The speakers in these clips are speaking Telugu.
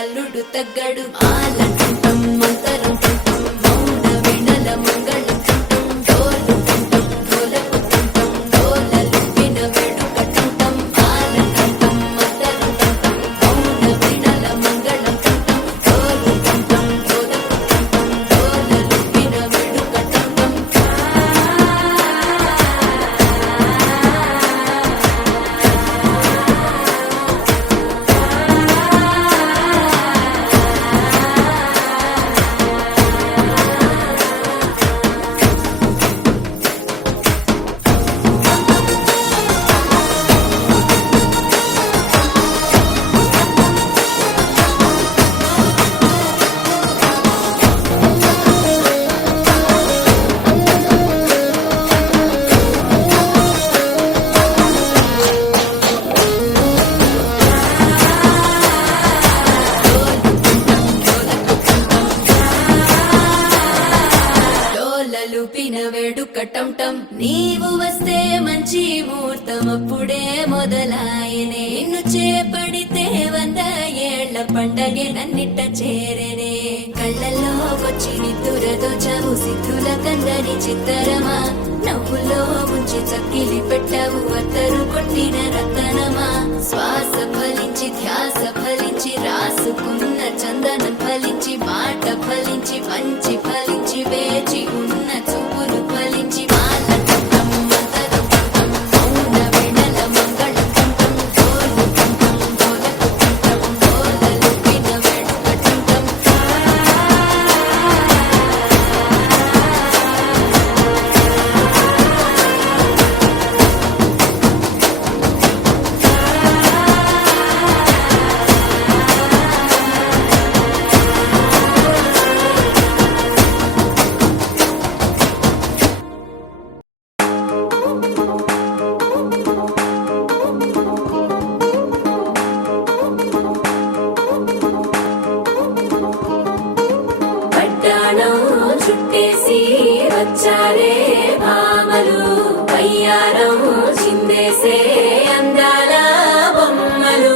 అల్లుడు తగ్గడు ఆలంటుంటం మంతరం టుంటం మౌన వినల మంగళం టుంటం డోలు టుంటం డోలకు టుంటం డోలలు విన వేడుక టుంటం ఆలంటుంటం మంతరం టుంటం మౌన వినల మంగళం టుంటం డోలు టుంటం డోలకు టుంటం డోలలు విన వేడుక టుంటం లూపిన వేడుక టంటం నీవు వస్తే మంచి ముహూర్తం అప్పుడే మొదలాయనే నిన్ను చేపడితే 100 ఏళ్ల పండగే నన్నిట్ట చేరనే కళ్ళల్లో వచ్చి నిద్దురతో చవు సిద్ధుల కందని చిత్తరమా నవ్వులో ముంచి చక్కిలి పెట్టవు అత్తరు కొట్టిన రతనమా శ్వాస ఫలించి ధ్యాస ఫలించి రాసుకున్న చందనం ఫలించి మాట ఫలించి మంచి ఫలించి వేచి ఉన్న చూపులు ఫలించి మాల టుంటం మంతరం టుంటం మౌన వినల మంగళం టుంటం డోలు టుంటం డోలకు టుంటం డోలలు విన వేడుక టుంటం చుట్టేసి వచ్చారే భామలు వయ్యారం చిందేసే అందాల బొమ్మలు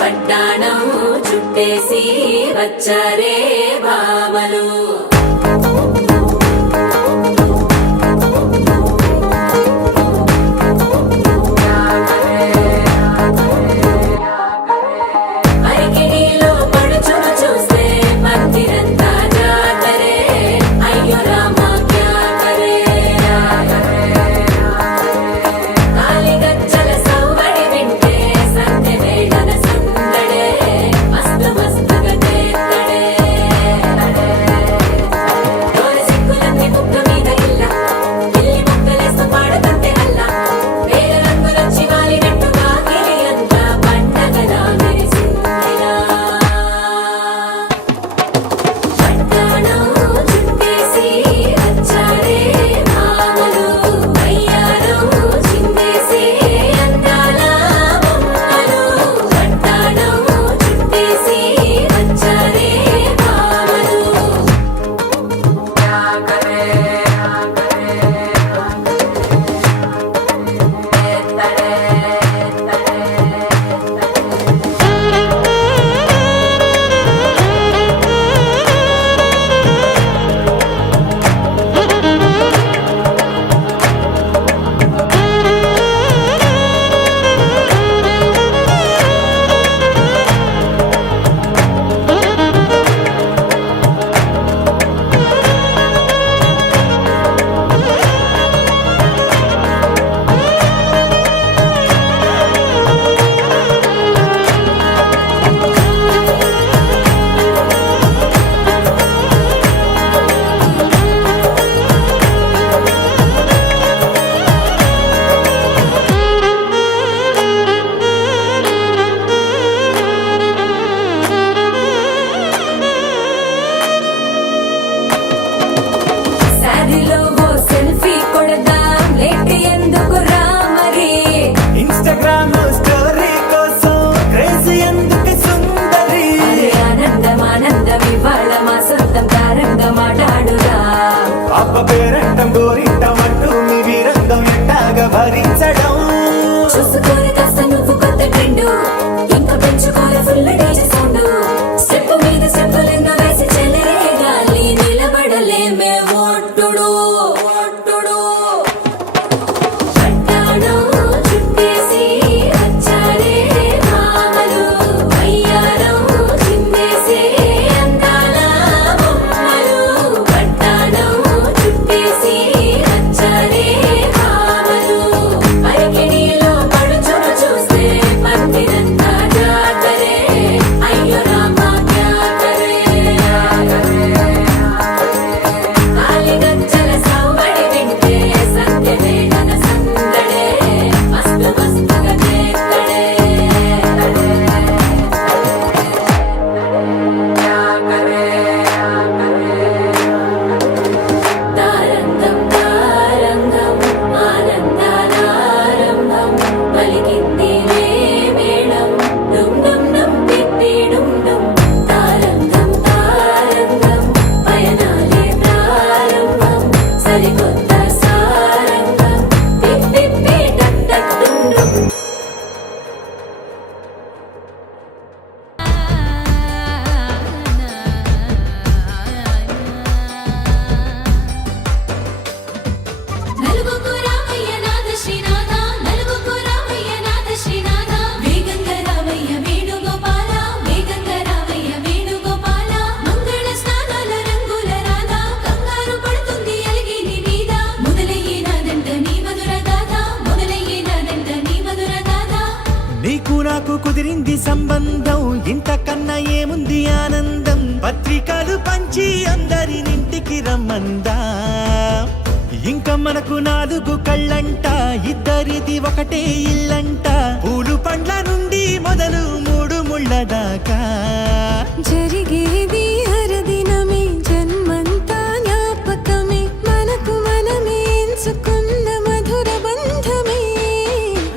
పట్టాణం చుట్టేసి వచ్చారే భామలు భరించడం. చూసుకోని కాస్త నువ్వు కొత్త ట్రెండ్, ఇంకా పెంచుకోని ఫుల్ డీజే సౌండ్. స్టెప్ మీద స్టెప్పులెన్నో వేసి చెలే గాలి నిలబడలేమే ఒట్టుడు ఒట్టుడు. పట్టాణం చుట్టేసి వచ్చాడే భామలు, అయ్యారం చిందేసే అందాల బొమ్మలు. పట్టాణం చుట్టేసి వచ్చాడే భామలు, పరికిణీలో పడుచును చూస్తే పందిరంతా జాతరే. అయ్యో రామా క్యా కరే. కాలిగజ్జల సవ్వడి వింటే సత్యవేదన సందడే, మస్తు మస్తుగా చేస్తడే. తారంగం తారంగం ఆనందానారంభం, పలికింది రే మేళం డుమ్ డుమ్ డుమ్ తిప్పి డుమ్ డుమ్. తారంగం తారంగం పయనాలే ప్రారంభం, సరికొత్త సారంగం తిప్పి టక్ టక్ డుమ్ డుమ్. నలుగుకు రామయ్య నాథ శ్రీనాథ, నలుగుకు రామయ్య నాథ శ్రీనాథ. వేగంగా రామయ్య వేణుగోపాల, వేగంగా రామయ్య వేణుగోపాల. మంగళ స్నానాల రంగుల రాధ, కంగారు పడుతుంది అలిగిని మీద. మొదలయ్యేనాదంట నీ మధుర గాథ, మొదలయ్యేనాదంట నీ మధుర గాథ. నీకు నాకు కుదిరింది సంబంధం, ఇంతకన్నా ఏముంది ఆనందం. పత్రికలు పంచి అందరినింటికి రమ్మందా, ఇంకా మనకు 4 కళ్ళంట, ఇద్దరిది ఒకటే ఇల్లంట. పూలు పండ్ల నుండి మొదలు 3 ముళ్ళ దాకా జరిగేది హరదినమే, జన్మంతా జ్ఞాపకమే, మనకు మనమే ఎంచుకున్న మధుర బంధమే.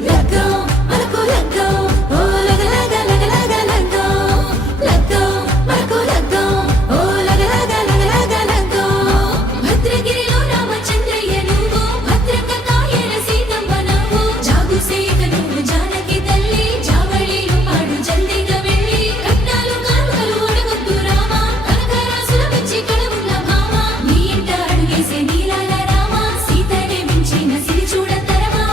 లగ్గం మనకు లగ్గం, ఓ లగ లగ లగ లగ లగ్గం. లగ్గం మనకు లగ్గం, ఓ లగ లగ లగ లగ లగ్గం. భద్రగిరిలో రామచంద్రయ్య నువ్వు, భద్రంగా కాయల సీతమ్మ నవ్వు. జాగు సేక నువ్వు జానకి తల్లి, జావళీలు పాడు జల్దిగా వెళ్ళి. కట్నాలు కానుకలు అడగొద్దు రామ, కనకరాసుల పిచ్చి కడవుల భామ. నీ ఇంట అడుగేసే నీలాల రామ, సీతనే మించిన సిరి చూడతరమా.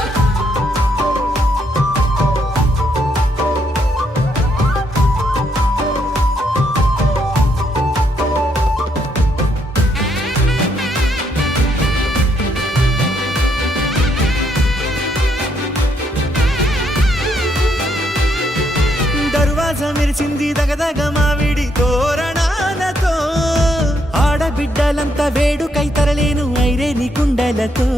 దర్వాజా మెరిసింది దగదగ మావిడి తోరణాలతో. ఆడబిడ్డలంతా వేడుకై తరలేను ఐరేని కుండలతో.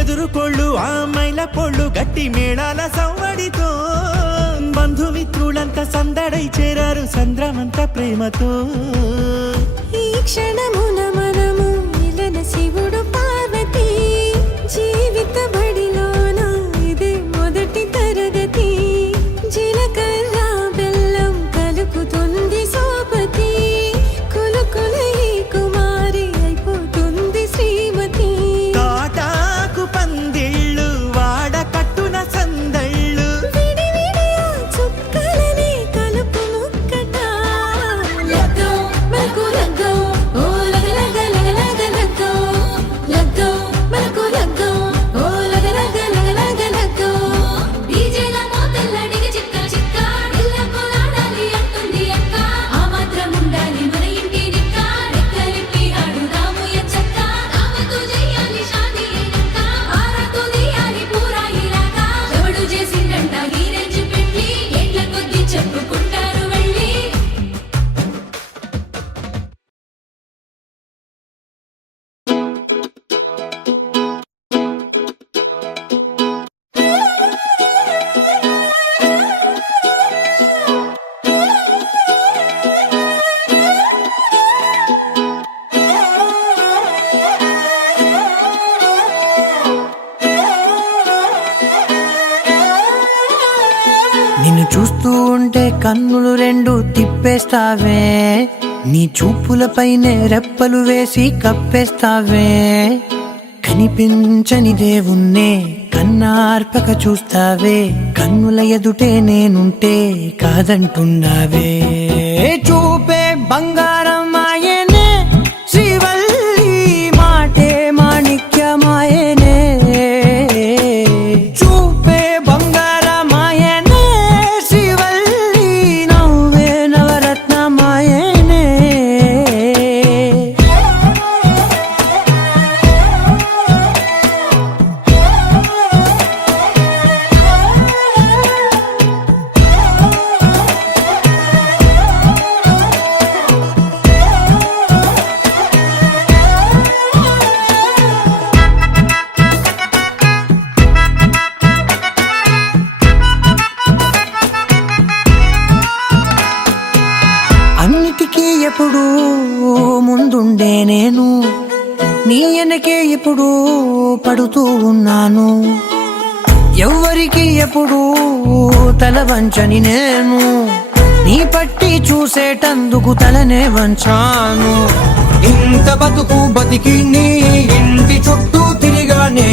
ఎదురుకోళ్ళు ఆ మైల పొళ్ళు గట్టి మేళాల సవ్వడితో. బంధుమిత్రులంతా సందడై చేరారు సంద్రమంత ప్రేమతో. ఈ క్షణమున మనము మిలన శివుడు పార్వతి, జీవిత బడిలోన ఇదే మొదటి తరగతి. జీలకర్ర బెల్లం కలుపుతుంది సోపతి, కులుకులై కుమారి అయిపోతుంది శ్రీమతి. తాటాకు పందిళ్ళు వాడ కట్టున సందళ్ళు, విడివిడియా చుక్కలనే కలుపు ముక్కట. లగ్గం మనకు లగ్గం, ఓ లగ లగ లగ లగ లగ్గం. లగ్గం మనకు లగ్గం, ఓ లగ లగ లగ లగ లగ్గం. డీజేల మోతల్ల డిగ చిక్క చిక్క, ఇళ్ళకు ఆడాలి అంటుంది అక్క. ఆ మాత్రం ఉండాలి మన ఇంటి నిక్క, రెక్కలిప్పి ఆడుదాము ఎంచక్క. దావతు చెయ్యాలి షాదీ అయినాక, ఆరాతు తీయాలి పూరాయిలాక. ఎవడు చేసిండంట ఈ రేంజ్ పెళ్లి, ఏండ్ల కొద్దీ చెప్పుకుంటారు వెళ్ళి. నిన్ను చూస్తూ ఉంటే కన్నులు రెండు తిప్పేస్తావే, నీ చూపులపైనే రెప్పలు వేసి కప్పేస్తావే. కనిపించని దేవుణ్ణే కన్నార్పక చూస్తావే కన్నుల ఎదుటే నేనుంటే కాదంటున్నావే చూపే బంగారం ఆయనే శ్రీవల్లి మాటే మాణిక్యమాయనే చూపే బంగారమాయనే శ్రీవల్లి నవ్వే నవరత్నమాయనే అన్నిటికీ ఎప్పుడు ముందుండే నేను నీ వెనకే ఎప్పుడు పడుతూ ఉన్నాను ఎవ్వరికి ఎప్పుడు తల వంచని నేను నీ పట్టి చూసేటందుకు తలనే వంచాను ఇంత బతుకు బతికి నీ ఇంటి చుట్టూ తిరిగానే